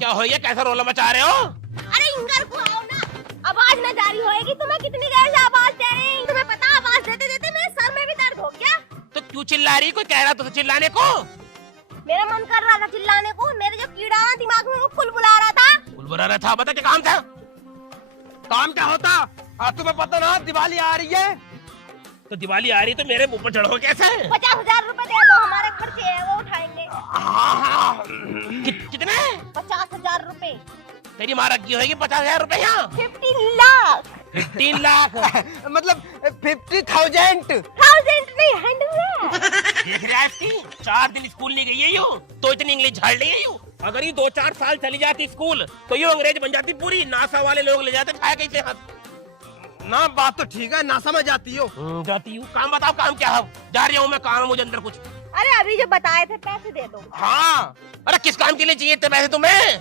क्या हो गया, कैसा रोला मचा रहे हो? अरे इंगर को आओ ना, आवाज न जारी होएगी। तुम्हें कितनी देर से आवाज दे रही हूँ, तुम्हें पता आवाज देते देते मेरे सर में भी दर्द हो गया। तो क्यों चिल्ला रही? कोई कह रहा तो चिल्लाने को? मेरा मन कर रहा था चिल्लाने को, मेरे जो कीड़ा ना दिमाग में वो बुलबुला रहा था। बुलबुला रहा था? बता क्या काम था? काम क्या होता? तुम्हें पता ना दिवाली आ रही है, तो दिवाली आ रही तो मेरे मुंह पर चढ़ो कैसे? 50,000 रुपए दे दो, हमारे खर्चे है वो उठाएंगे। कितने? 50,000 रुपए। तेरी माँ रखी होगी 50,000 रुपए यहाँ? 15 लाख। 15 लाख मतलब 50,000 नहीं 100। देख रहा है इसकी, 4 दिन स्कूल नहीं गई है यूं, तो इतनी इंग्लिश झाड़ ली है यूं। अगर ये 2-4 साल चली जाती स्कूल तो यूं अंग्रेज बन जाती पूरी। नासा वाले लोग ले जाते खाया कैसे हाथ। ना बात तो ठीक है, ना समझ आती हो। जाती हूँ। काम बताओ, काम क्या है? जा रही हूँ मैं, काम है मुझे अंदर कुछ। अरे अभी जो बताए थे पैसे दे दो। हाँ, अरे किस काम के लिए चाहिए थे पैसे तुम्हें?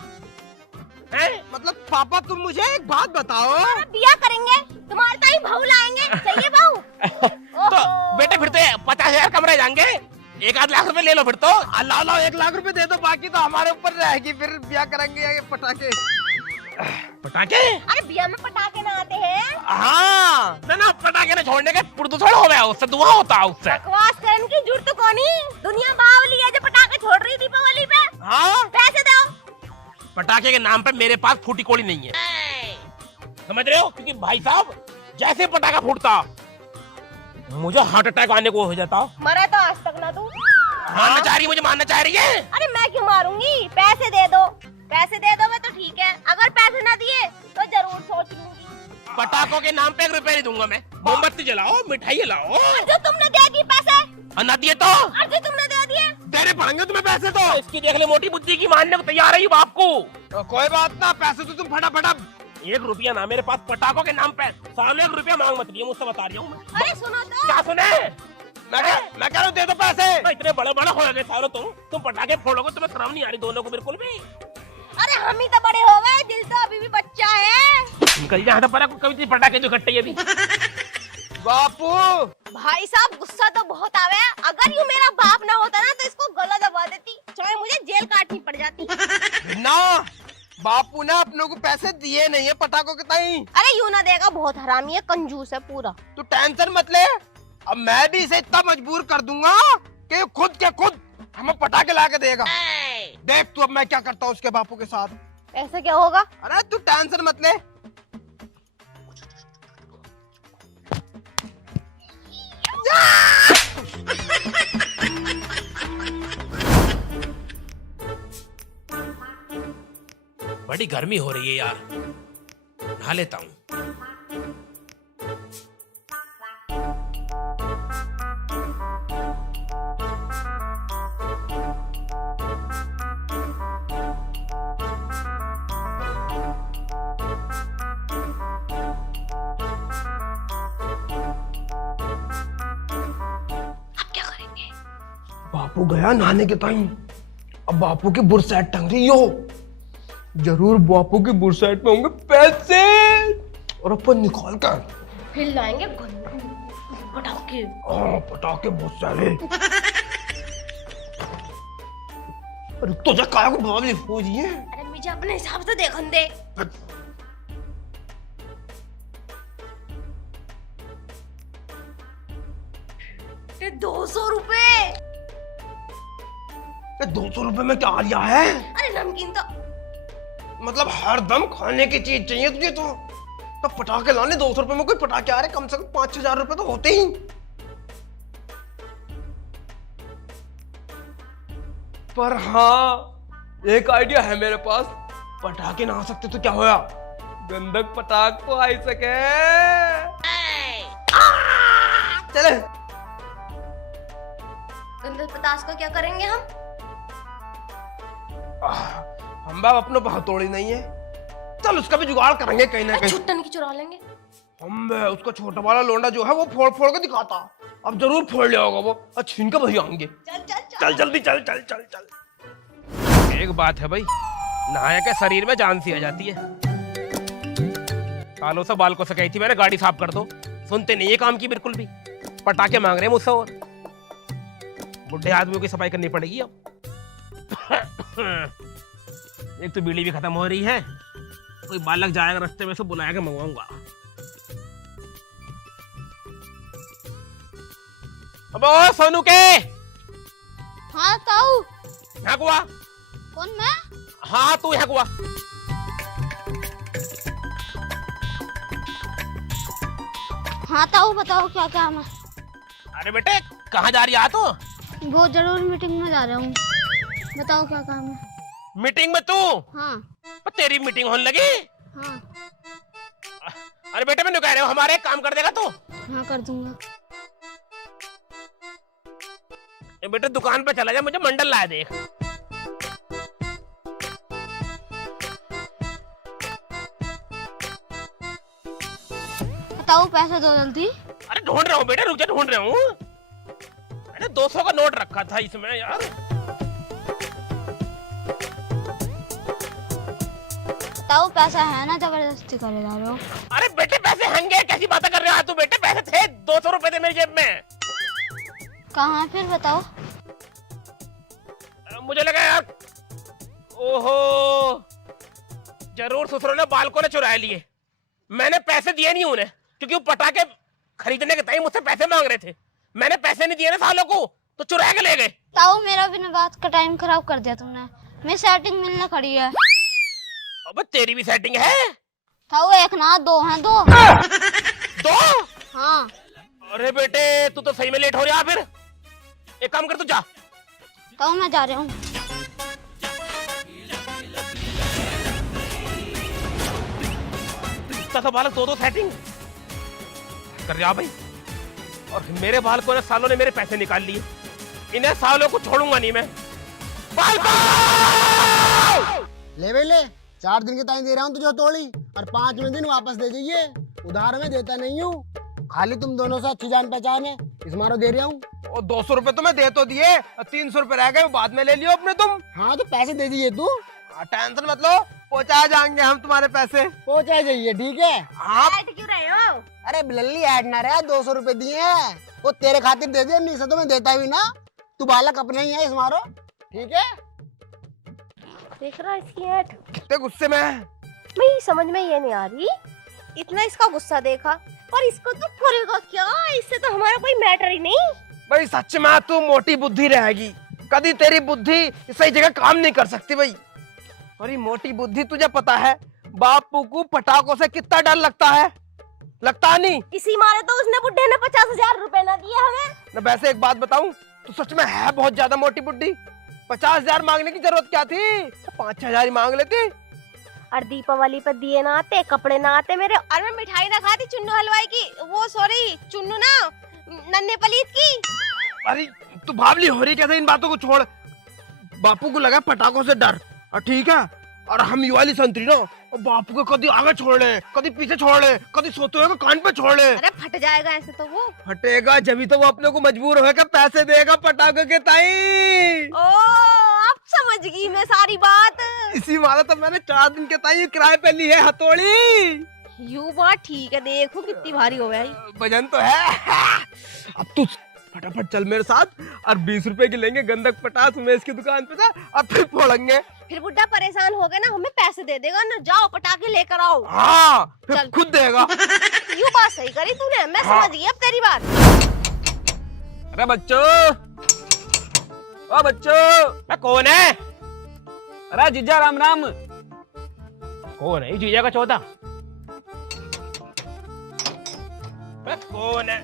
हैं? मतलब पापा तुम मुझे एक बात बताओ। बिया करेंगे, तुम्हारे ताई बहू लाएंगे, चाहिए बहू? तो बेटे फिर तो 50,000 कम रह जाएंगे, 1-8 लाख रुपए ले लो फिर तो। ला लो 1 लाख रुपए दे दो, बाकी तो हमारे ऊपर रहेगी, फिर ब्याह करेंगे ये पटाखे। पटाखे? अरे बिया में पटाखे ना आते हैं। हाँ ना, पटाखे ना छोड़ने के प्रदूषण हो गया, उससे धुआं होता है उससे। बकवास करने की जरूरत तो कोनी, दुनिया बावली है जो पटाखे छोड़ रही दीपावली पे। हाँ, पैसे दो। पटाखे के नाम पे मेरे पास फूटी कोड़ी नहीं है, समझ रहे हो? क्योंकि भाई साहब जैसे पटाखा फूटता मुझे हार्ट अटैक आने को हो जाता। मरा तो आज तक ना तू। मारना चाह रही है मुझे, मारना चाह रही है। अरे मैं क्यों मारूंगी, पैसे दे दो। पैसे दे दो मैं तो ठीक है, अगर पैसे ना दिए तो जरूर सोच लूंगी। पटाखों के नाम पे 1 रुपए नहीं दूंगा मैं। मोमबत्ती जलाओ, मिठाई लाओ। और जो तुमने दे दी पैसे, और ना दिए तो और जो तुमने दे दिए देने पड़ेंगे तुम्हें पैसे। तो इसकी देख ले, मोटी बुद्धि की मानने को तैयार है बाप को। तो कोई बात ना, पैसे तो तुम फटाफट। 1 रुपया ना मेरे पास पटाखों के नाम पे। सामने 1 रुपया मांग मत, मुझसे बता रही हूँ मैं। अरे सुनो तो। क्या सुने? मैं कह रहा हूँ दे दो पैसे। इतने बड़े बड़े हो गए सारों, तुम पटाखे फोड़ोगे, तुम्हें शर्म नहीं आ रही दोनों को बिल्कुल भी? अरे हम ही तो बड़े हो गए, दिल तो अभी भी बच्चा है। निकल जा, पर कभी पटाखे जो कट्टे अभी। बापू भाई साहब गुस्सा तो बहुत आवे है। अगर यूँ मेरा बाप ना होता ना तो इसको गला दबा देती, चाहे मुझे जेल काटनी पड़ जाती। ना बापू ने अपनों को पैसे दिए नहीं है पटाखों के ताई। अरे यूँ ना देगा, बहुत हरामी है, कंजूस है पूरा। तू टेंशन मत ले, अब मैं भी इसे इतना मजबूर कर दूंगा कि खुद के खुद हमें पटाखे ला के देगा। देख तू अब मैं क्या करता हूँ उसके बापू के साथ। ऐसा क्या होगा? अरे तू टेंशन मत ले। बड़ी गर्मी हो रही है यार, नहा लेता हूँ। बापू गया नहाने के टाइम, अब बापू की बुरसैट टंग रही हो, जरूर बापू की बुरसैट में होंगे पैसे, और अपन निकाल कर फिर लाएंगे पटाखे। पटाखे बहुत सारे। अरे तुझे काहे को बावली हो रही है? अरे मुझे अपने हिसाब से देखन दे। ये 200 रुपए। 200 रुपए में क्या लिया है? अरे नमकीन तो मतलब हर दम खाने की चीज चाहिए तुझे तो पटाखे लाने 200 रुपए में कोई पटाखे आ रहे, कम से कम 5-6 हजार रुपए तो होते ही। पर हाँ एक आइडिया है मेरे पास, पटाखे ना आ सकते तो क्या होया, गंधक पटाख तो आ ही सके। चले गंधक पतास को क्या करेंगे हम? हम बाप अपनों पर हथौड़ी नहीं है, चल उसका भी जुगाड़ करेंगे कहीं ना कहीं। छुट्टन की चुरा लेंगे। हम उसका छोटा वाला लोंडा जो है वो फोड़ फोड़ के दिखाता, अब जरूर फोड़ लिया होगा वो, छीन के वही आएंगे। चल जल्दी चल चल चल चल। एक बात है भाई, नहाया के शरीर में जान सी आ जाती है। कालों से बाल को से कही थी मैंने गाड़ी साफ कर दो, सुनते नहीं है काम की बिल्कुल भी, पटाखे मांग रहे हैं मुझसे। और बुढ़े आदमियों की सफाई करनी पड़ेगी अब। एक तो बीड़ी भी खत्म हो रही है, कोई बालक जाएगा रास्ते में से बुलाया के मंगवाऊंगा। अब ओ सोनू के हाँ ताऊ। यहाँ हुआ। कौन मैं? हाँ तू यहाँ हुआ। हाँ ताऊ बताओ क्या काम है? अरे बेटे कहाँ जा रही है तू? बहुत जरूरी मीटिंग में जा रहा हूँ। बताओ क्या काम है? मीटिंग में तू? हाँ। पर तेरी मीटिंग होने लगी? हाँ। अरे बेटे मैंने कह रहे हो हमारे काम कर देगा तू? हाँ कर दूंगा। बेटे दुकान पे चला जा, मुझे मंडल लाया देख। बताओ पैसे दो जल्दी। अरे ढूंढ रहा हूँ बेटे, रुक जा, ढूंढ रहा हूँ। मैंने 200 का नोट रखा था इसमें यार। बताओ पैसा है ना, जबरदस्ती करे जा रहे हो। अरे बेटे पैसे होंगे, कैसी बातें कर रहे हो तू? बेटे पैसे थे 200 रुपए थे मेरी जेब में। कहाँ फिर बताओ। मुझे लगा यार, ओहो जरूर ससुरों ने बालकों ने चुरा लिए। मैंने पैसे दिए नहीं उन्हें, क्योंकि वो पटाखे खरीदने के टाइम मुझसे पैसे मांग रहे थे। मैंने पैसे नहीं दिए ना सालों को, तो चुरा के ले गए। ताऊ मेरा बिना बात का टाइम खराब कर दिया तुमने। मेरी सेटिंग मिलने खड़ी है। अब तेरी भी सेटिंग है? ताऊ एक ना दो हैं, दो। दो? हाँ। अरे बेटे तू तो सही में लेट हो रहा। फिर एक काम कर, तू जा। ताऊ मैं जा रहा हूँ। तो बालक दो सेटिंग कर रहा भाई, और मेरे बालकों ने सालों ने मेरे पैसे निकाल लिए। इन्हें सालों को छोड़ूंगा नहीं मैं। बालकों! ले भाई ले, 4 दिन के टाइम दे रहा हूँ तुझे हथौड़ी, और 5वें दिन वापस दे जाइए। उधार में देता नहीं हूँ, खाली तुम दोनों से अच्छी जान पहचान है, इस मारो दे रहा हूँ। और 200 रुपए तो मैं दे तो दिए, और 300 रुपए रह गए, वो बाद में ले लियो अपने तुम। हाँ तो पैसे दे दीजिए तू। टेंशन मत लो, पहुंचा जाएंगे हम तुम्हारे पैसे। पहुंचा जाइए, ठीक है। आप ऐड क्यों रहे हो? अरे बिल्ली ऐड ना रहा, 200 रुपए दिए हैं, वो तेरे खातिर दे दिए, नहीं से तो मैं देता भी ना। तू बालक अपने ही है, इस मारो, ठीक है। देख रहा इसकी ऐड। कितने गुस्से में है। मैं समझ में ये नहीं आ रही, इतना इसका गुस्सा देखा, पर इसको तो करेगा क्या? इससे तो हमारा कोई मैटर ही नहीं। भाई सच में तू मोटी बुद्धि रहेगी, कभी तेरी बुद्धि सही जगह काम नहीं कर सकती भाई। अरे मोटी बुद्धि, तुझे पता है बापू को पटाखों से कितना डर लगता है? लगता नहीं? इसी मारे तो उसने बुड्ढे ने 50,000 रुपए ना दिए हमें। मैं वैसे एक बात बताऊं, तू सच में है बहुत ज्यादा मोटी बुद्धि। 50,000 मांगने की जरूरत क्या थी? 5-6 हजार ही मांग लेती। और दीपावली पर दिए ना आते, कपड़े ना आते मेरे। और मैं मिठाई ना खाती चुन्नू हलवाई की, वो सॉरी चुन्नू ना नन्हे पलीत की। अरे तू भावली हो रही कैसे? इन बातों को छोड़। बापू को लगा पटाखों से डर, और ठीक है, और हम ये वाली संतरी ना, और बापू को कभी आगे छोड़ ले, कभी पीछे छोड़ ले, कभी सोते हुए कान पे छोड़ ले। अरे फट जाएगा ऐसे तो वो। फटेगा जब तो वो अपने को मजबूर होकर पैसे देगा पटाखों के ताई। ओ अब समझ गई मैं सारी बात। इसी वाला तो मैंने 4 दिन के ताई किराए पे ली है हथौड़ी। यू बात ठीक है, देखो कितनी भारी हो गई। वजन तो है। अब तू फटाफट चल मेरे साथ, और 20 रुपए की लेंगे गंधक पटास उमेश की दुकान पे था, अब फिर फोड़ेंगे। फिर बुड्ढा परेशान हो गया ना, हमें पैसे दे देगा ना। जाओ पटाखे लेकर आओ। हाँ फिर चल। खुद देगा। यू बात सही करी तूने, मैं हाँ। समझ गई अब तेरी बात। अरे बच्चों, ओ बच्चों, कौन है? अरे जीजा राम राम। कौन है जीजा का चौथा? कौन है?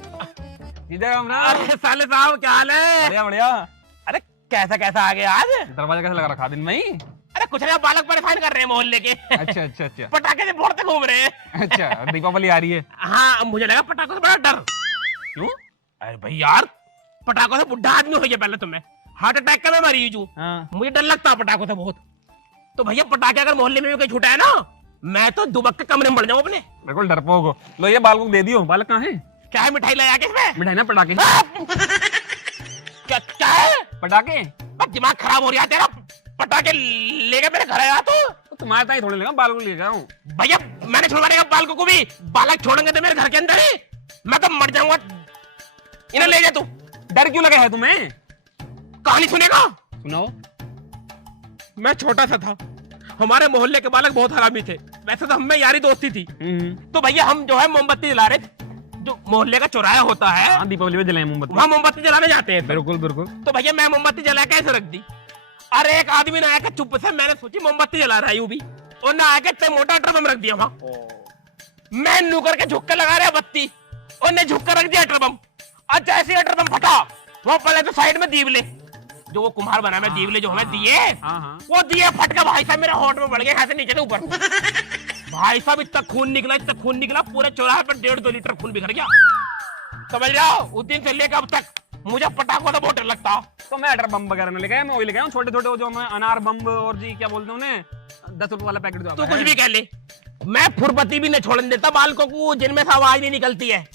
जीजा राम राम। अरे साले साहब क्या हाल है? बढ़िया बढ़िया। अरे कैसा कैसा आ गया आज? दरवाजा कैसे लगा रखा दिन में ही? अरे कुछ नहीं, बालक परेशान कर रहे हैं मोहल्ले के। अच्छा अच्छा अच्छा पटाखे से फोड़ते घूम रहे हैं। अच्छा, दीपावली आ रही है। हाँ मुझे लगा पटाखों से बड़ा डर। क्यों? अरे भाई यार, पटाखों से बुढ़ा आदमी हो गया पहले। तुम्हें हार्ट अटैक का मैं मरीज हूँ। हाँ। मुझे डर लगता है पटाखों से बहुत। तो भैया पटाखे अगर मोहल्ले में भी कहीं छूटा है ना, मैं तो दुबक के कमरे में बढ़ जाऊँ अपने। बिल्कुल डरपोक हो। लो ये बालक को दे दियो। बालक कहाँ है? क्या है, मिठाई लाया क्या इसमें? मिठाई ना पटाखे। क्या क्या है? पटाखे? बस दिमाग खराब हो रहा है तेरा। पटाखे लेके मेरे घर आया तो तुम्हारे ताई थोड़ी लेगा, बालक को ले जाऊं। भैया मैंने छुड़वाने का बालकों को भी। बालक छोड़ेंगे तो मेरे घर के अंदर ही मैं तो मर जाऊंगा। इन्हें ले जा तू। डर क्यों लगा है तुम्हें? कहानी सुनेगा? सुनाओ। मैं छोटा सा था हमारे मोहल्ले के बालक बहुत हरामी थे। वैसे तो हम में यारी दोस्ती थी। तो भैया हम जो है मोमबत्ती जला रहे थे, जो मोहल्ले का चौराहा होता है, हाँ, दीपावली में जलाएं मोमबत्ती। वहाँ मोमबत्ती जलाने जाते हैं। बिल्कुल बिल्कुल। तो भैया मैं मोमबत्ती जला के ऐसे रख दी। अरे एक आदमी ने आया चुप से, मैंने सोची मोमबत्ती जला रहा है यूं भी, और ना आके इतने मोटा ड्रम रख दिया वहाँ। मैं नू करके झुक के लगा रहा बत्ती, और ने झुक कर रख दिया ड्रम। और जैसे ड्रम फटा, वो पहले तो साइड में दीवले, जो वो कुम्हार बना में दीवले जो हमें दिए, वो दिए फट के भाई साहब मेरे होठ में बढ़ गए, यहाँ से नीचे से ऊपर। भाई साहब इतना खून निकला, पूरे चौराहे पर 1.5-2 लीटर खून बिखर गया। समझ रहे हो? उस दिन से लेकर अब तक मुझे पटाखों का बहुत डर लगता। तो मैं अटर बम वगैरह में लेके आया, मैं वही लेके आया छोटे छोटे, जो मैं अनार बम और जी क्या बोलते हैं उन्हें, 10 रुपए वाला पैकेट। तो कुछ भी कह ले, मैं फुरपति भी नहीं छोड़ने देता बालकों को जिनमें से आवाज नहीं निकलती है।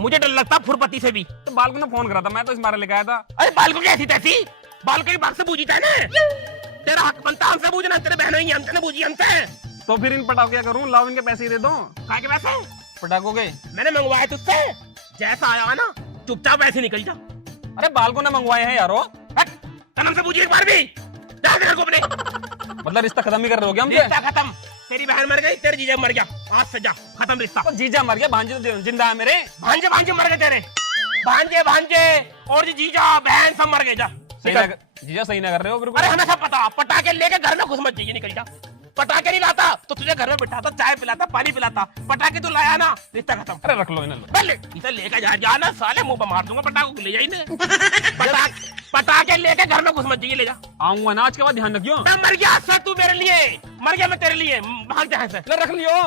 मुझे डर लगता फुरपति से भी। तो बालकों ने फोन करा था, मैं तो इस बारे लेके आया था। अरे बालकों की ऐसी तैसी, बालकों की बात से बूझी था ना, तेरा हक बनता हमसे बूझना, तेरे बहनों ही हमसे बूझी हमसे। तो फिर इन पटाखों क्या करूं, लाओ इनके पैसे ही दे दो। कहा के पैसे? पटाखों के मैंने मंगवाए तुझसे, जैसा आया ना चुपचाप ऐसे निकल जा। अरे बालकों ने मंगवाए हैं यारो। कलम से पूछी एक बार भी, जा घर को अपने। मतलब रिश्ता खत्म ही कर रहे हो क्या हमसे? रिश्ता खत्म, तेरी बहन मर गई, तेरे जीजा मर गया, आज से जा, खत्म रिश्ता। तो जीजा मर गया, भांजे तो जिंदा है मेरे। भांजे भांजे मर गए तेरे, भांजे और जो जीजा बहन सब मर गए। जा जीजा सही ना कर रहे हो बिल्कुल। अरे हमें सब पता, पटाखे लेके घर में घुस मत जाइए, निकल जा। पटाखे नहीं लाता तो तुझे घर में बिठाता, चाय पिलाता, पानी पिलाता। पटाखे तो लाया ना, रिश्ता खत्म। अरे रख लो इन्हें, इसे लेकर जाना, साले मुंह पर मार दूंगा पटाखों को, ले जाइए। पटाखे लेके घर में घुस मत जाइए, ले जा। आऊंगा ना आज के बाद, ध्यान रखियो। मैं मर गया सर, तू मेरे लिए मर गया, मैं तेरे लिए, भाग जा यहाँ से। रख लियो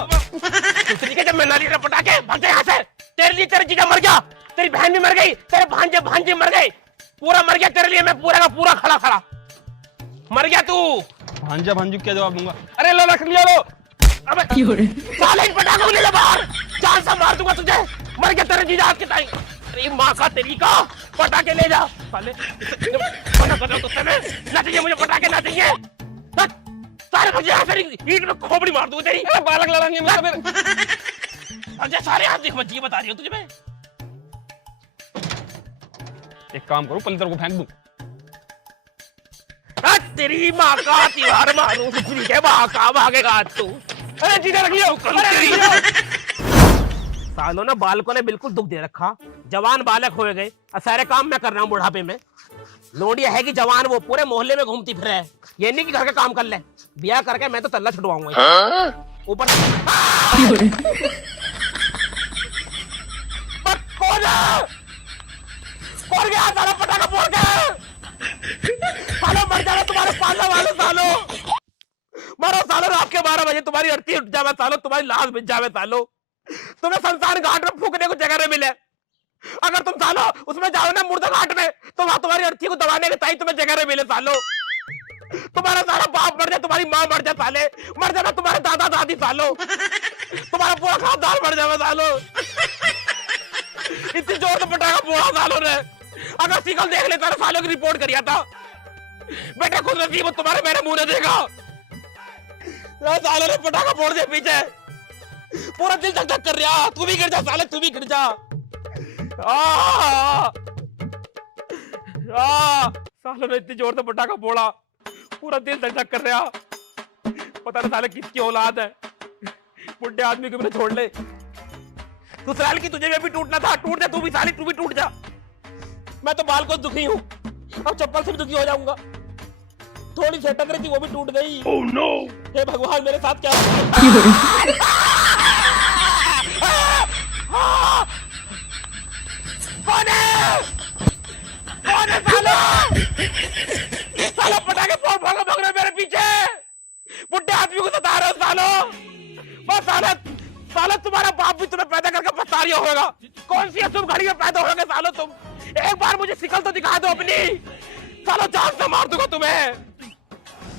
दूसरी के जब मैं ना ली पटाखे, भाग जा यहाँ से। तेरे लिए तेरे जीजा मर गया, तेरी बहन भी मर गई, तेरे भांजे मर गए, पूरा मर गया तेरे लिए, मैं पूरा का पूरा खड़ा मर गया तू। भांजू क्या जवाब दूंगा? अरे लो रख लिया लो। अबे साले पटाखों ले लो बाहर, जान से मार दूंगा तुझे। मर गया तेरे जीजा आज के टाइम, तेरी माँ का तेरी का। पटाखे ले जा साले, मना कर रहा हूं तुझसे मैं, ना चाहिए मुझे पटाखे, ना चाहिए। सारे मुझे यहाँ से ईंट में खोपड़ी मार दूंगा तेरी। बालक लड़ाएंगे मेरा फिर। अच्छा सारे हाथ देख मत जी, बता रही हूँ तुझे मैं। एक काम करो, पलितर को फेंक दूं। तेरी माँ का त्योहार मारूं, दूसरी के माँ का भागेगा तू। अरे जीजा रख लियो, सालों ना बालकों ने बिल्कुल दुख दे रखा। जवान बालक हो गए, सारे काम मैं कर रहा हूँ बुढ़ापे में। लोडिया है कि जवान वो पूरे मोहल्ले में घूमती फिरे है, ये नहीं कि घर का काम कर ले। ब्याह करके मैं तो तल्ला छुड़वाऊंगा ऊपर। कौन गया साला पटाखा फोड़ के? सालो मर जाना तुम्हारे पालने वाले, सालो मरो सालो, रात के 12 बजे तुम्हारी अर्थी उठ जावे सालो, तुम्हारी लाश बिछ जावे सालो, तुम्हें संसार घाट में फूकने को जगह नहीं मिले। अगर तुम सालो उसमें जाओ ना मुर्दा घाट में, तो वहां तुम्हारी अर्थी को दबाने के ताई तुम्हें जगह नहीं मिले सालो। तुम्हारा सारा बाप मर जाए, तुम्हारी माँ मर जाए साले, मर जाना तुम्हारे दादा दादी सालो, तुम्हारा पूरा खानदान मर जावे सालो। इतनी जोर से पटाखा फोड़ा सालों ने, अगर सिकल देख लेता ना सालों की रिपोर्ट करिया था। बेटा खुद नसीब तुम्हारे मेरे मुंह ने देखा, सालों ने पटाखा फोड़ दिया पीछे, पूरा दिल धक धक कर रहा। तू भी गिर जा साले, तू भी गिर जा। सालों ने इतनी जोर से पटाखा फोड़ा, पूरा दिल धक धक कर रहा। पता नहीं साले किसकी औलाद है, बुढ़े आदमी को मैंने छोड़ ले। तू साल की तुझे भी टूटना था, टूट जा तू भी साली, तू भी टूट जा। मैं तो बाल को दुखी हूँ, अब चप्पल से भी दुखी हो जाऊंगा। थोड़ी सी टक रही थी वो भी टूट गई। oh, no. हे भगवान मेरे साथ क्या कौन है? कौन है सालो? सालो पटाखे फोड़ फोड़ भाग रहे मेरे पीछे, बुढ़े आदमी को सता रहे हो सालो। बस सालो तुम्हारा बाप भी तुम्हें पैदा करके पछता रहा होगा। कौन सी तुम घड़ी में पैदा होगे सालो तुम? एक बार मुझे शिकल तो दिखा दो अपनी, सालो जान से मार दूंगा तुम्हें।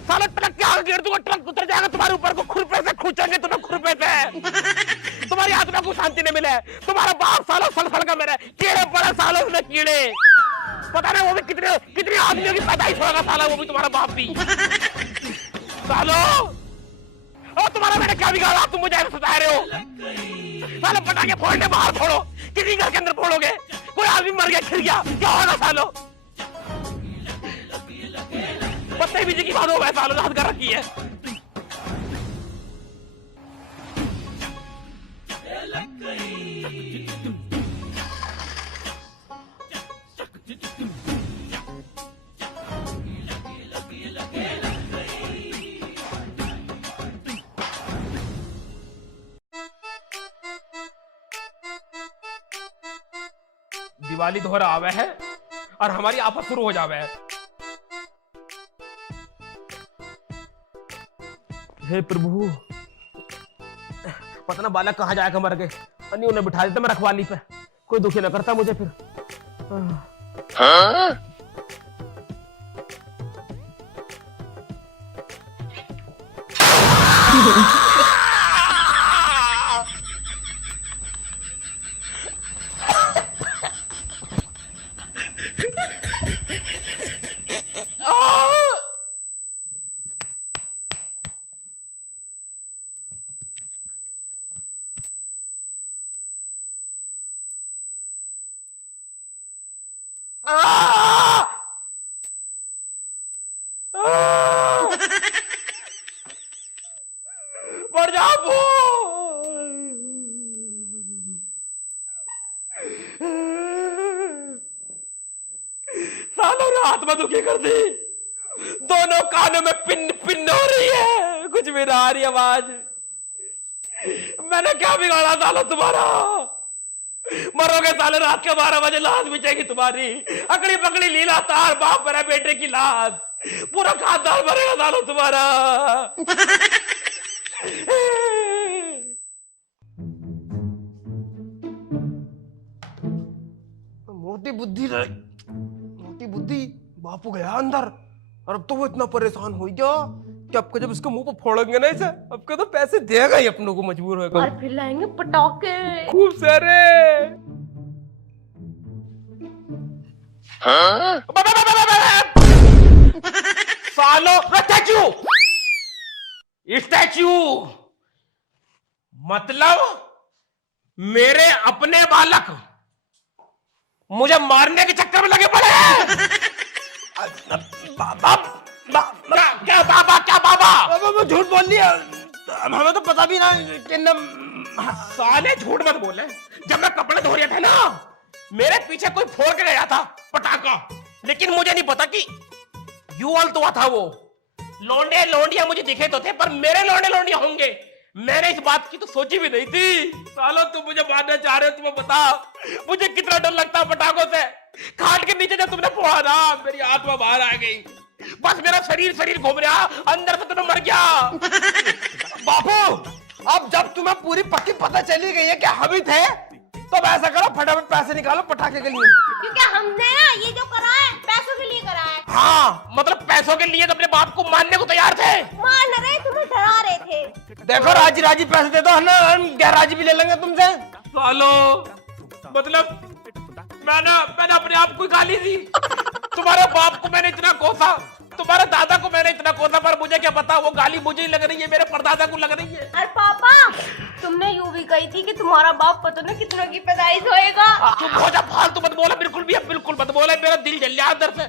सालो ट्रक के आगे गिर दूंगा, ट्रक उतर जाएगा तुम्हारे ऊपर को, खुरपे से खींचेंगे तुम्हें, खुरपे से। तुम्हारी आत्मा को शांति नहीं मिले। तुम्हारा बाप सालो सड़ का मेरे कीड़े पड़े सालो, उसमें कीड़े, पता नहीं वो भी कितने आदमियों की पैदाइश होगा साला, वो भी तुम्हारा बाप भी सालो। और तुम्हारा मैंने क्या बिगाड़ा, तुम मुझे सता रहे हो? सालो पटाखे फोड़ने बाहर फोड़ो, किसी घर के अंदर फोड़ोगे, कोई आदमी मर गया छिड़ गया क्या होगा सालो? बदतमीजी की बात हो गई सालो, हद कर रखी है। दिवाली दोहरा आवे है और हमारी आपस शुरू हो जावे है। हे प्रभु, पता ना बालक कहाँ जाकर मर गए। अन्य उन्हें बिठा देता मैं रखवाली पे, कोई दुखी ना करता मुझे फिर। मर जा सालों ने आत्मा दुखी कर दी। दोनों कानों में पिन पिन हो रही है, कुछ भी ना आ रही आवाज। मैंने क्या बिगाड़ा सालों तुम्हारा? मरोगे साले रात के 12 बजे, लाश बिछेगी तुम्हारी। अकड़ी पकड़ी लीला तार, बाप मेरा बेटे की लाश, पूरा खानदान मरेगा सालों तुम्हारा। मोटी बुद्धि रही, मोटी बुद्धि। बापू गया अंदर और अब तो वो इतना परेशान हो गया कि अब जब उसके मुंह पर फोड़ेंगे ना इसे, अब के तो पैसे देगा ही अपनों को, मजबूर होगा। और फिर लाएंगे पटाखे खूब सारे। सालों स्टैचू, स्टैचू मतलब मेरे अपने बालक मुझे मारने के चक्कर में लगे पड़े हैं। क्या बाबा, क्या बाबा? झूठ बोल दिया, हमें तो पता भी ना कि साले झूठ मत बोले। जब मैं कपड़े धो रहा था ना, मेरे पीछे कोई फोड़ के गया था पटाखा, लेकिन मुझे नहीं पता कि यूएल तो था वो। लौंडे लौंडियां मुझे दिखे तो थे, पर मेरे लौंडे लौंडियां होंगे, मैंने इस बात की तो सोची भी नहीं थी। सालो तुम मुझे मारना चाह रहे हो, तुम्हें बता मुझे कितना डर लगता है पटाखों से। खाट के नीचे जब तुमने फोड़ा ना, मेरी आत्मा बाहर आ गई। बस मेरा शरीर घूम रहा, अंदर से तुम्हें मर गया। बापू अब जब तुम्हें पूरी पक्की पता चली गई है कि हम ही थे, तो ऐसा करो फटाफट पैसे निकालो पटाखे के लिए। क्योंकि हमने ना ये जो करा है पैसों के लिए करा है। हाँ, मतलब पैसों के लिए तो अपने बाप को मारने को तैयार थे। मान रहे, तुम्हें डरा रहे थे। देखो राजी राजी पैसे दे दो, हम गैराजी भी ले लेंगे तुमसे। सालो मतलब मैंने अपने आप को गाली दी। तुम्हारे बाप को मैंने इतना कोसा, तुम्हारे दादा को मैंने इतना कोसा, पर मुझे क्या पता वो गाली मुझे ही लग रही है, मेरे परदादा को लग रही है। अरे पापा, तुमने यूं भी कही थी कि तुम्हारा बाप पता नहीं कितनों की पैदाइश होएगा। चुप हो जा, फालतू मत बोला, बिल्कुल भी अब बिल्कुल मत बोला, मेरा दिल जल गया अंदर से।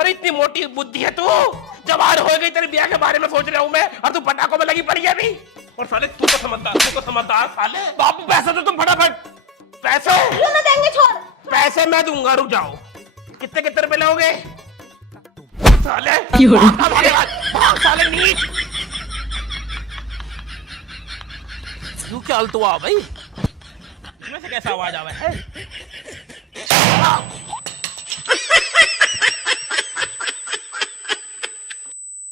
अरे इतनी मोटी बुद्धि है तू, जवान हो गई, तेरे ब्याह के बारे में सोच रहा हूँ मैं, और तू पटाखों में लगी पड़ी है अभी। और साले तू तो समझदार साले। बापू पैसे दो तुम फटाफट। पैसे क्यों ना देंगे? छोड़, पैसे मैं दूंगा, रुक जाओ। कितने रुपए लोगे? साले साले नीच, तू क्या हलतुआ भाई? इसमें से कैसा आवाज आवा है?